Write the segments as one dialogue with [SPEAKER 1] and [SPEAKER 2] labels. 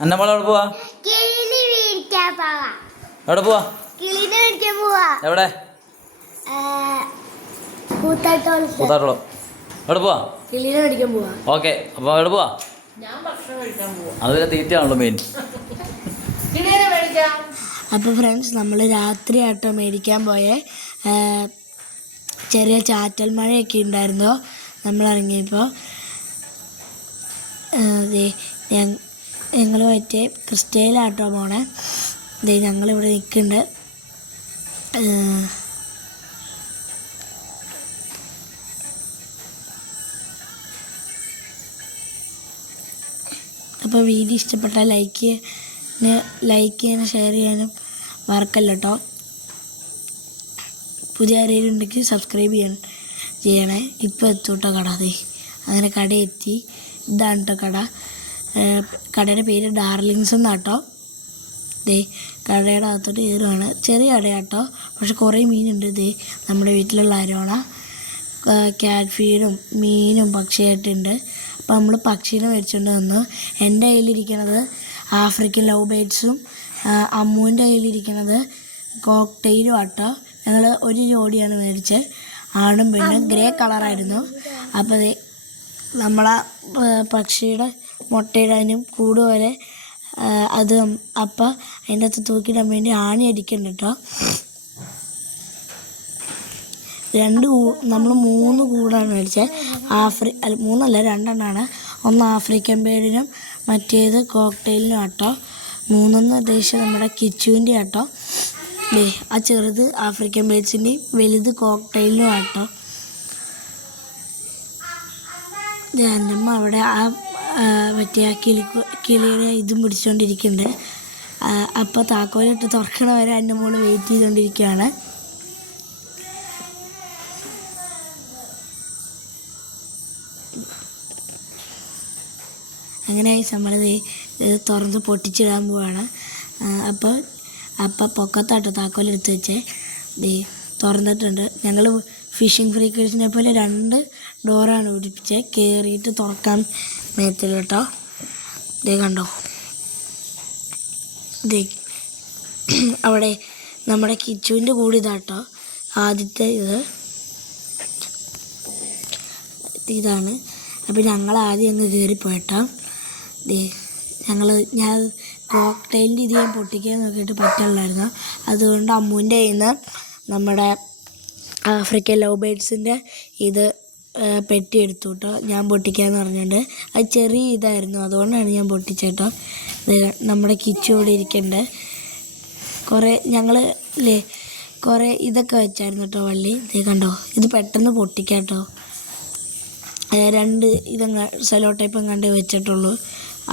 [SPEAKER 1] അന്നമ്മൾ എവിടെ പോവാ. എവിടെ പോവാ?
[SPEAKER 2] കിളിനെ മേടിക്കാൻ പോവാ.
[SPEAKER 1] എവിടെ? കൂത്താട്ടുള്ളൂ എവിടെ പോവാ?
[SPEAKER 2] കിളിനെ മേടിക്കാൻ പോവാ.
[SPEAKER 1] ഓക്കെ അപ്പോൾ എവിടെ പോവാ?
[SPEAKER 3] ഞാൻ
[SPEAKER 1] അതുവരെ തീറ്റയാണല്ലോ മെയിൻ
[SPEAKER 2] അപ്പോൾ ഫ്രണ്ട്സ് നമ്മൾ രാത്രി ആട്ടോ മേടിക്കാൻ പോയ. ചെറിയ ചാറ്റൽ മഴയൊക്കെ ഉണ്ടായിരുന്നു? നമ്മൾ ഇറങ്ങിയപ്പോൾ ഞങ്ങൾ മറ്റേ ക്രിസ്റ്റയിലാട്ടോ പോണേ ദേ ഞങ്ങളിവിടെ നിൽക്കുന്നുണ്ട്. അപ്പോൾ വീഡിയോ ഇഷ്ടപ്പെട്ട ലൈക്ക് ലൈക്ക് ചെയ്യാനും ഷെയർ ചെയ്യാനും മറക്കല്ല കേട്ടോ. പുതിയ ആരെങ്കിലും ഉണ്ടെങ്കിൽ സബ്സ്ക്രൈബ് ചെയ്യണം ചെയ്യണേ. ഇപ്പോൾ എത്തൂട്ടോ കട അതെ അങ്ങനെ കട എത്തി ഇതാണ് കേട്ടോ കട. കടയുടെ പേര് ഡാർലിങ്സ് എന്നാട്ടോ. ദേ കടയുടെ അകത്തോട്ട് കയറുവാണ്. ചെറിയ കടയാട്ടോ. പക്ഷെ കുറേ മീനുണ്ട് ദേ നമ്മുടെ വീട്ടിലുള്ള അരോണ. ക്യാറ്റ് ഫീഡും മീനും പക്ഷിയായിട്ടുണ്ട്. അപ്പോൾ നമ്മൾ പക്ഷീനെ മേടിച്ചുകൊണ്ട് വന്നു. എന്റെ കയ്യിലിരിക്കണത് ആഫ്രിക്കൻ ലവ് ബേഡ്സും അമ്മുവിന്റെ കയ്യിലിരിക്കണത് കോക്ടെയിലും ആട്ടോ. ഞങ്ങൾ ഒരു ജോഡിയാണ് മേടിച്ചത്. ആണും പെണ്ണും ഗ്രേ കളറായിരുന്നു. അപ്പോൾ നമ്മളാ പക്ഷിയുടെ മുട്ടയിടാനും കൂട് വരെ അത് അപ്പം അതിന്റെ അകത്ത് തൂക്കിയിടാൻ വേണ്ടി ആണി അടിക്കണ്ട കേട്ടോ രണ്ട് നമ്മൾ മൂന്ന് കൂടാണ് മേടിച്ചത് ആഫ്രി അല്ല മൂന്നല്ല രണ്ടെണ്ണമാണ് ഒന്ന് ആഫ്രിക്കൻ ബേഡിനും മറ്റേത് കോക്ടെയിലിനും ആട്ടോ. മൂന്നെന്ന് ഉദ്ദേശിച്ച നമ്മുടെ കിച്ചുവിന്റെ ആട്ടോ. ഏ ആ ചെറുത് ആഫ്രിക്കൻ ബേഡ്സിന്റെയും വലുത് കോക്ടെയിലിനും ആട്ടോ. എന്റെ അമ്മ അവിടെ ആ, മറ്റേ ആ കിളി കിളിയുടെ ഇതും പിടിച്ചുകൊണ്ടിരിക്കുന്നുണ്ട് അപ്പോൾ താക്കോലിട്ട് തുറക്കണ വരെ എന്റെ മോൾ വെയിറ്റ് ചെയ്തുകൊണ്ടിരിക്കുകയാണ് അങ്ങനെ നമ്മളിത് ഇത് തുറന്ന് പൊട്ടിച്ചിടാൻ പോവാണ്. അപ്പോൾ അപ്പം പൊക്കത്താട്ടോ താക്കോലെടുത്ത് വെച്ചേ. ദേ തുറന്നിട്ടുണ്ട്. ഞങ്ങൾ ഫിഷിംഗ് ഫ്രീക്വൻസിനെ പോലെ രണ്ട് ഡോറാണ് പിടിപ്പിച്ചത് കയറിയിട്ട് തുറക്കാൻ മേത്തില്ല കേട്ടോ. ഇതേ കണ്ടോ? ഇതേ അവിടെ നമ്മുടെ കിച്ചുവിന്റെ കൂടെ ഇതാട്ടോ ആദ്യത്തെ ഇത്. ഇതാണ്. അപ്പോൾ ഞങ്ങൾ ആദ്യം അങ്ങ് കയറിപ്പോയിട്ടോ ദേ ഞങ്ങൾ ഞാൻ കോക്ടെയിലിന്റെ ഇത് ഞാൻ പൊട്ടിക്കാൻ നോക്കിയിട്ട് പറ്റില്ലായിരുന്നു അതുകൊണ്ട് അമ്മുവിന്റെ കയ്യിൽ നിന്ന് നമ്മുടെ ആഫ്രിക്കൻ ലവ് ബേഡ്സിന്റെ ഇത് പെട്ടി എടുത്തു കേട്ടോ ഞാൻ പൊട്ടിക്കാന്ന് പറഞ്ഞുകൊണ്ട് അത് ചെറിയ ഇതായിരുന്നു. അതുകൊണ്ടാണ് ഞാൻ പൊട്ടിച്ചേട്ടോ നമ്മുടെ കിച്ചു ഇവിടെ ഇരിക്കണ്ട്. കുറേ ഞങ്ങൾ അല്ലേ കുറേ ഇതൊക്കെ വെച്ചായിരുന്നു കേട്ടോ വള്ളി. ഇത് കണ്ടോ? ഇത് പെട്ടെന്ന് പൊട്ടിക്കാം കേട്ടോ ഏ, രണ്ട് ഇതങ്ങ സെലോ ടൈപ്പ് എങ്ങാണ്ട് വെച്ചിട്ടുള്ളൂ.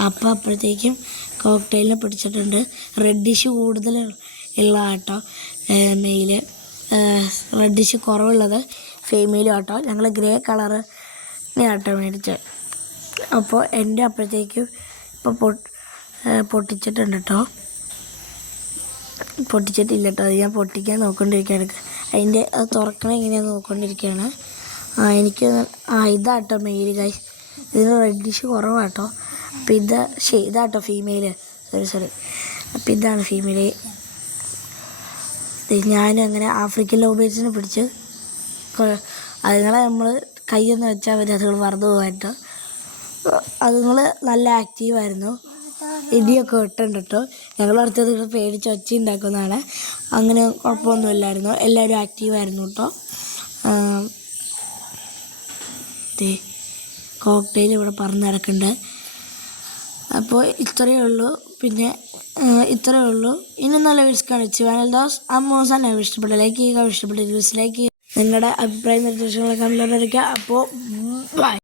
[SPEAKER 2] അപ്പം അപ്പോഴത്തേക്കും കോക്ടെയിലിനെ പിടിച്ചിട്ടുണ്ട്. റെഡിഷ് കൂടുതൽ ഉള്ള ആട്ടോ മെയിൽ റെഡിഷ് കുറവുള്ളത്. ഫീമെയിലും ആട്ടോ. ഞങ്ങൾ ഗ്രേ കളറ് ആട്ടോ മേടിച്ചത് അപ്പോൾ എന്റെ അപ്പോഴത്തേക്കും ഇപ്പോൾ പൊ പൊട്ടിച്ചിട്ടുണ്ട് കേട്ടോ പൊട്ടിച്ചിട്ടില്ല കേട്ടോ അത് ഞാൻ പൊട്ടിക്കാൻ നോക്കൊണ്ടിരിക്കുകയാണ് അതിന്റെ അത് തുറക്കണം എങ്ങനെയാണ് നോക്കൊണ്ടിരിക്കുകയാണ് ആ എനിക്ക് ആ ഇതാട്ടോ മെയിൽ ഗൈസ് ഇതിന് റെഡിഷ് കുറവാട്ടോ. അപ്പോൾ ഇത് ശരി ഇതാട്ടോ ഫീമെയിൽ സോറി സോറി അപ്പോൾ ഇതാണ് ഫീമെയിൽ ഞാനും അങ്ങനെ ആഫ്രിക്കൻ ലോബേഴ്സിനെ പിടിച്ച് അതുങ്ങളെ നമ്മൾ കയ്യെന്ന് വെച്ചാൽ മതി അതുങ്ങൾ മറന്നു പോകാനായിട്ട്. അതുങ്ങൾ നല്ല ആക്റ്റീവായിരുന്നു ഇടിയൊക്കെ വെട്ടുണ്ട് കേട്ടോ ഞങ്ങൾ അടുത്തത് ഇവിടെ പേടിച്ച് ഒച്ച ഉണ്ടാക്കുന്നതാണ്. അങ്ങനെ കുഴപ്പമൊന്നുമില്ലായിരുന്നു എല്ലാവരും ആക്റ്റീവായിരുന്നു കേട്ടോ കോക്ടെയിൽ ഇവിടെ പറന്ന് നടക്കുന്നുണ്ട് അപ്പോൾ ഇത്രയേ ഉള്ളൂ. പിന്നെ ഇത്രയേ ഉള്ളൂ. ഇനി നല്ല വീഡിയോസ് കാണിച്ചു. വേനൽ ദോസ് അമ്മോസാണ് ഇഷ്ടപ്പെട്ട ലൈക്ക് ചെയ്യുക ഇഷ്ടപ്പെട്ട ന്യൂസ് ലൈക്ക് ചെയ്യുക. നിങ്ങളുടെ അഭിപ്രായ നിർദ്ദേശങ്ങളൊക്കെ കമന്റിലൂടെ അറിയിക്കുക അപ്പോൾ ബൈ